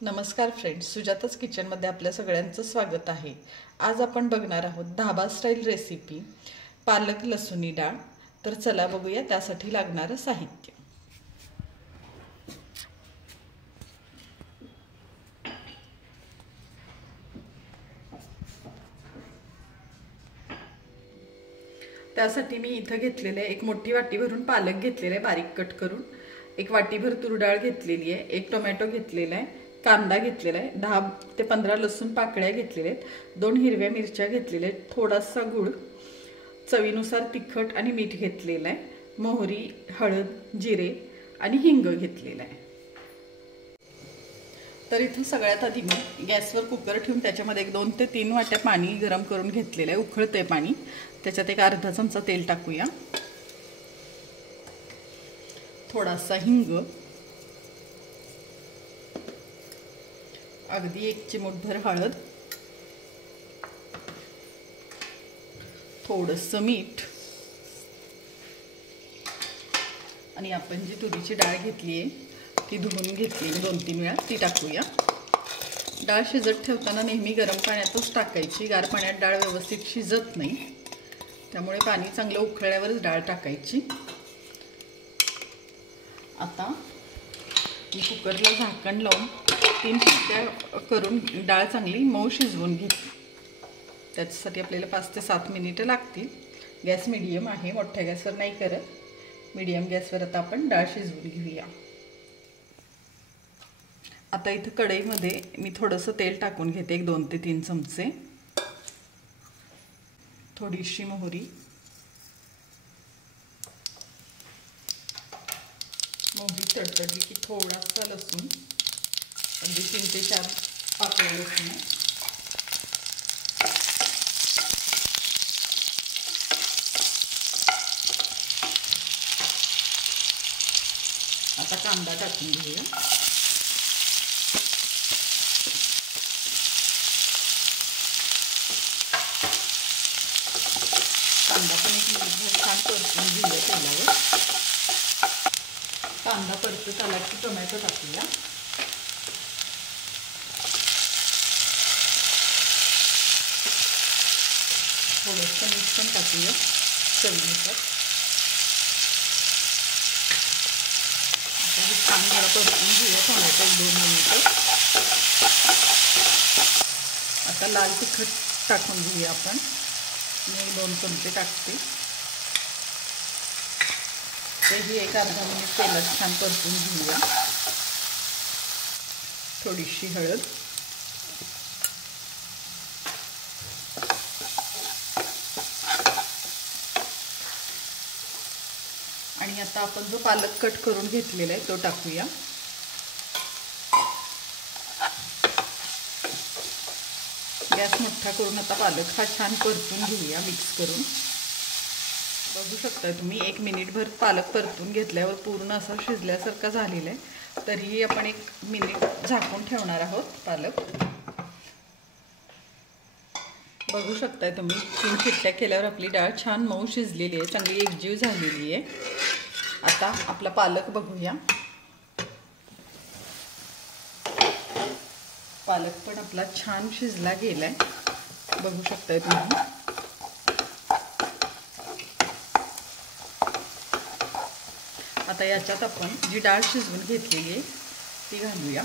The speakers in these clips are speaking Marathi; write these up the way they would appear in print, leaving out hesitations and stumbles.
नमस्कार फ्रेंड्स, सुजाताच किचनमध्ये आपल्या सगळ्यांचं स्वागत आहे। आज आपण बघणार आहोत धाबा स्टाईल रेसिपी पालक लसुणी डाळ। तर चला बघूया त्यासाठी लागणारे साहित्य। त्यासाठी मी इथे घेतलेले एक मोठी वाटी भरून पालक घेतलेले बारीक कट करून, एक वाटीभर तूर डाळ घेतलेली आहे, एक टोमॅटो घेतलेला आहे, कांदा घेतलेला आहे, 10 ते 15 लसूण पाकळ्या घेतलेल्या आहेत, 2 हिरव्या मिरच्या घेतलेल्या आहेत, थोडासा गूळ, चवीनुसार तिखट आणि मीठ घेतलेलं आहे, मोहरी, हळद, जिरे आणि हिंग घेतलेला आहे। तर इथे सगळ्यात आधी मी गॅसवर कुकर ठेवून त्याच्यामध्ये 2 ते 3 वाट्या पाणी गरम करून घेतलेलं आहे। उकळते पाणी, त्याच्यात एक अर्धा चमचा तेल टाकूया, थोडासा हिंग, अगदी 1 चिमूटभर हळद, थोडंसं मीठ आणि आपण जी तुरीची डाळ घेतली आहे ती धुवून घेतली 2-3 वेळा ती टाकूया। डाळ शिजत ठेवताना नेहमी गरम पाण्यातच टाकायची, गार पाण्यात डाळ व्यवस्थित शिजत नाही, त्यामुळे पाणी चांगलं उकळल्यावरच डाळ टाकायची। आता मी कुकरला झाकण लावून 3 शिट्ट्या करून डाळ चांगली मऊ शिजवून घेतली। त्याच्यासाठी आपल्याला 5 ते 7 मिनिटं लागतील। गॅस मीडियम आहे, मोठ्या गॅसवर नाही करत, मीडियम गॅसवर आता आपण डाळ शिजवून घेऊया। आता इथे कढईमध्ये मी थोडंसं तेल टाकून घेते, 2 ते 3 चमचे, थोडीशी मोहरी, मोहरी तडतडली की थोडासा लसूण, अगदी 3 ते 4 पाकळ्या लसूण, आता कांदा टाकून घेऊया, कांदा पण एक मिनिटभर छान परतून घेऊया तेलावर। कांदा परतत आला की टोमॅटो टाकूया, थोडंसं मीठ पण टाकूया चवीनुसार। आता हे छान जरा परतून घेऊया टोमॅटो 1-2 मिनिटं। आता लाल तिखट टाकून घेऊया आपण, मी 1-2 चमचे टाकते, तेही 1-अर्धा मिनिट तेलात छान परतून घेऊया। थोडीशी हळद, आणि आता आपण जो पालक कट करून घेतलेला आहे तो टाकूया। गॅस मोठा करून आता पालक हा छान परतून घेऊया मिक्स करून। बघू शकता तुम्ही 1 मिनिटभर पालक परतून घेतल्यावर पूर्ण असा शिजल्यासारखा झालेला आहे, तरीही आपण 1 मिनिट झाकून ठेवणार आहोत पालक। बघू शकता तुम्ही 3 शिट्ट्या केल्यावर आपली डाळ छान मऊ शिजलेली आहे, चांगली एकजीव झालेली आहे। आता आपला पालक बघूया, पालक पण आपला छान शिजला गेलाय, बघू शकता तुम्ही। आता याच्यात आपण जी डाळ शिजवून घेतलेली आहे ती घालूया,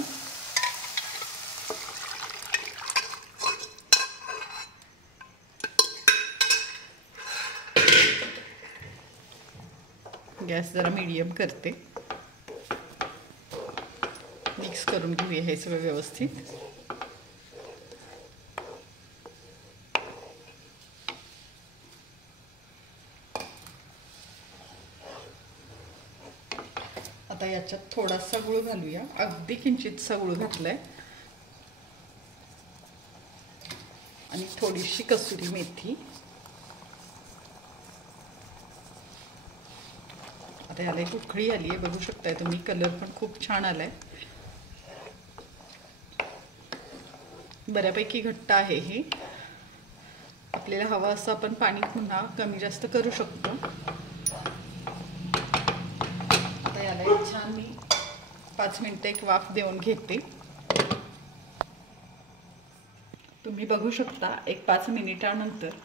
गॅस जरा मीडियम करते, मिक्स करून घेऊया हे सगळं व्यवस्थित। आता याच्यात थोडासा गूळ घालूया, अगदी किंचितसा गूळ घातलाय, आणि थोडीशी कसुरी मेथी। आता याला एक उकळी आली आहे, बघू शकताय तुम्ही, कलर पण खूप छान आलाय, बऱ्यापैकी घट्ट आहे हे। आपल्याला हवं असं आपण पाणी पुन्हा कमी जास्त करू शकतो। आता याला छान मी 5 मिनिटे एक वाफ देऊन घेते। तुम्ही बघू शकता एक 5 मिनिटानंतर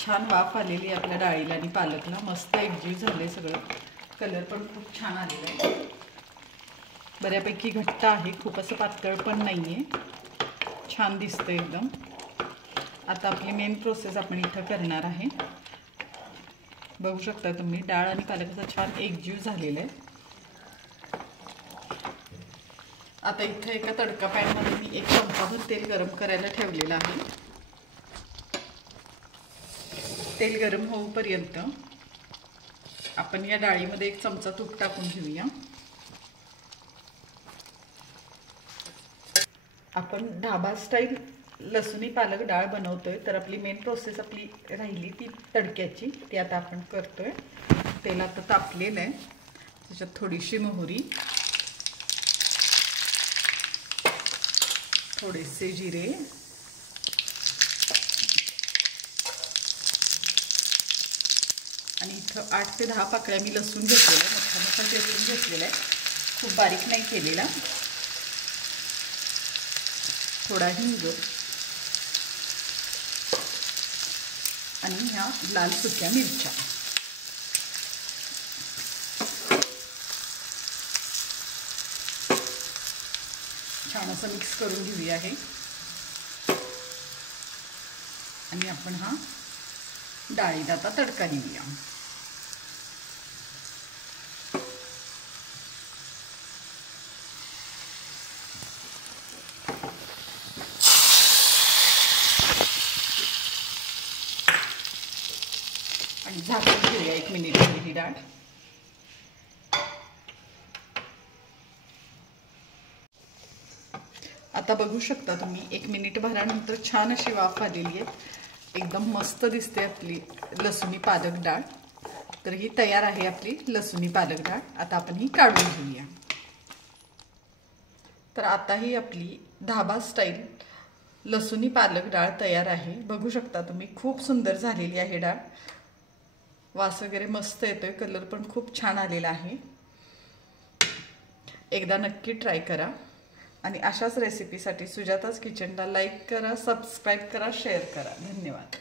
छान वाफ आलेली आपल्या डाळीला आणि पालकला, मस्त एकजीव झाले सगळं. कलर पण खूप छान आलेला आहे, बऱ्यापैकी घट्ट आहे, खूप असं पातळ पण नाही आहे, छान दिसतं एकदम. आता आपली मेन प्रोसेस आपण इथं करणार आहे. बघू शकता तुम्ही डाळ आणि पालकाचा छान एकजीव झालेला आहे. आता इथं एका तडका पॅनमध्ये मी 1 चमचाभर तेल गरम करायला ठेवलेलं आहे. तेल गरम होऊपर्यंत आपण या डाळीमध्ये 1 चमचा तूप टाकून घेऊया. आपण ढाबा स्टाईल लसुणी पालक डाळ बनवतोय, तर आपली मेन प्रोसेस आपली राहिली ती तडक्याची, ती आता आपण करतोय. तेल आता तापलेलं आहे, त्याच्यात थोडीशी मोहरी, थोडेसे जिरे, आणि इथं 8 ते 10 पाकळ्या मी लसूण घेतलेला आहे, मोठा मोठा चेचून घेतलेला आहे, खूप बारीक नाही केलेला. थोडा हिंग आणि ह्या लाल सुक्या मिरच्या. छान असं मिक्स करून घेऊया हे. आणि आपण हा डाळीला आता तडका देऊया. आणि झाकून घेऊया 1 मिनिट ही डाळ. आता बघू शकता तुम्ही 1 मिनिट भरानंतर छान अशी वाफ आलेली आहे, एकदम मस्त दिसते आपली लसुणी पालक डाळ. तर ही तयार आहे आपली लसुणी पालक डाळ. आता आपण ही काढून घेऊया. तर आता ही आपली ढाबा स्टाईल लसुणी पालक डाळ तयार आहे. बघू शकता तुम्ही खूप सुंदर झालेली आहे डाळ, वास वगैरे मस्त येतोय, कलर पण खूप छान आलेला आहे. एकदा नक्की ट्राय करा. आणि अशाच रेसिपीसाठी सुजाताज किचनला लाईक करा, सबस्क्राईब करा, शेअर करा. धन्यवाद.